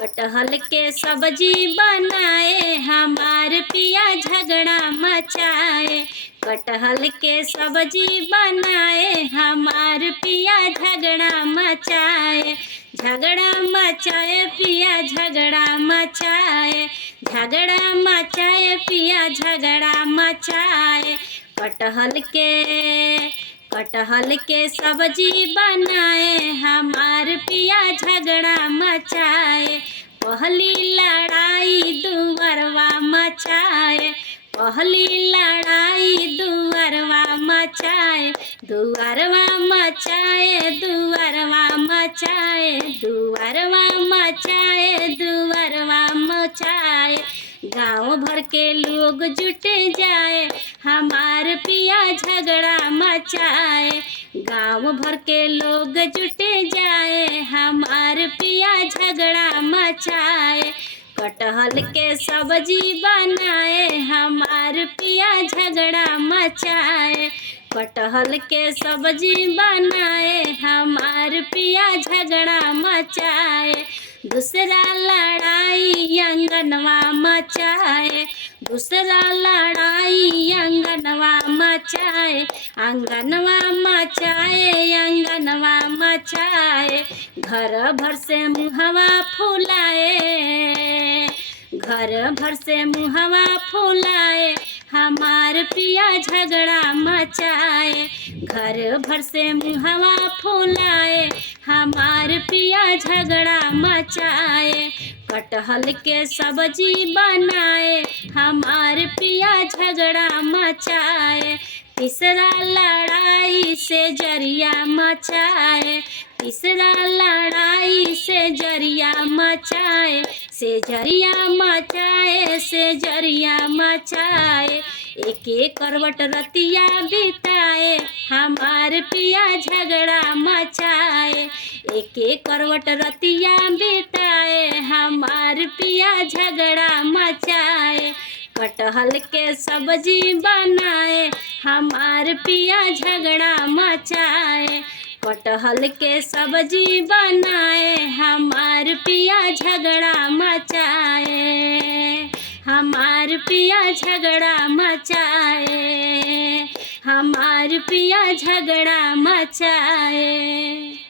कटहल के सब्जी बनाए हमार पिया झगड़ा मचाए। कटहल के सब्जी बनाए हमार पिया झगड़ा मचाए। झगड़ा मचाए पिया झगड़ा मचाए। झगड़ा मचाए पिया झगड़ा मचाए। कटहल के सब्जी बनाए हमार पिया झगड़ा मचाए। पहली लड़ाई दुअरवा मचाए। पहली लड़ाई दुअरवा मचाए। दुअरवा मचाए दुअरवा मचाए। दुअरवा मचाए दुअरवा मचाए। गाँव भर के लोग जुटे जाए हमार पिया झगड़ा मचाए। गाँव भर के लोग जुटे जाए हमार पिया झगड़ा मचाए। कटहल के सब्जी बनाए हमार पिया झगड़ा मचाए। कटहल के सब्जी बनाए हमार पिया झगड़ा मचाए। दूसरा लड़ाई आंगनवा मचाए। दूसरा लड़ाई आंगनवा मचाए। आंगनवा मचाए आंगनवा मचाए। घर भर से मुहवा फुलाए। घर भर से मुहवा फुलाए हमार पिया झगड़ा मचाए। घर भर से मुहवा फुलाए हमार पिया झगड़ा मचाए। कटहल के सब्जी बनाए हमार पिया झगड़ा मचाए। तीसरा लड़ाई से जरिया मचाए। तीसरा लड़ाई से जरिया मचाए। से जरिया मचाए से जरिया मचाए। एक एक करवट रतिया बिताए हमार पिया झगड़ा मचाए। एक एक करवट रतिया बिताए हमार पिया झगड़ा मचाए। कटहल के सब्जी बनाए हमार पिया झगड़ा मचाए। कटहल के सब्जी बनाए हमार पिया झगड़ा मचाए। हमार पिया झगड़ा मचाए। हमार पिया झगड़ा मचाए।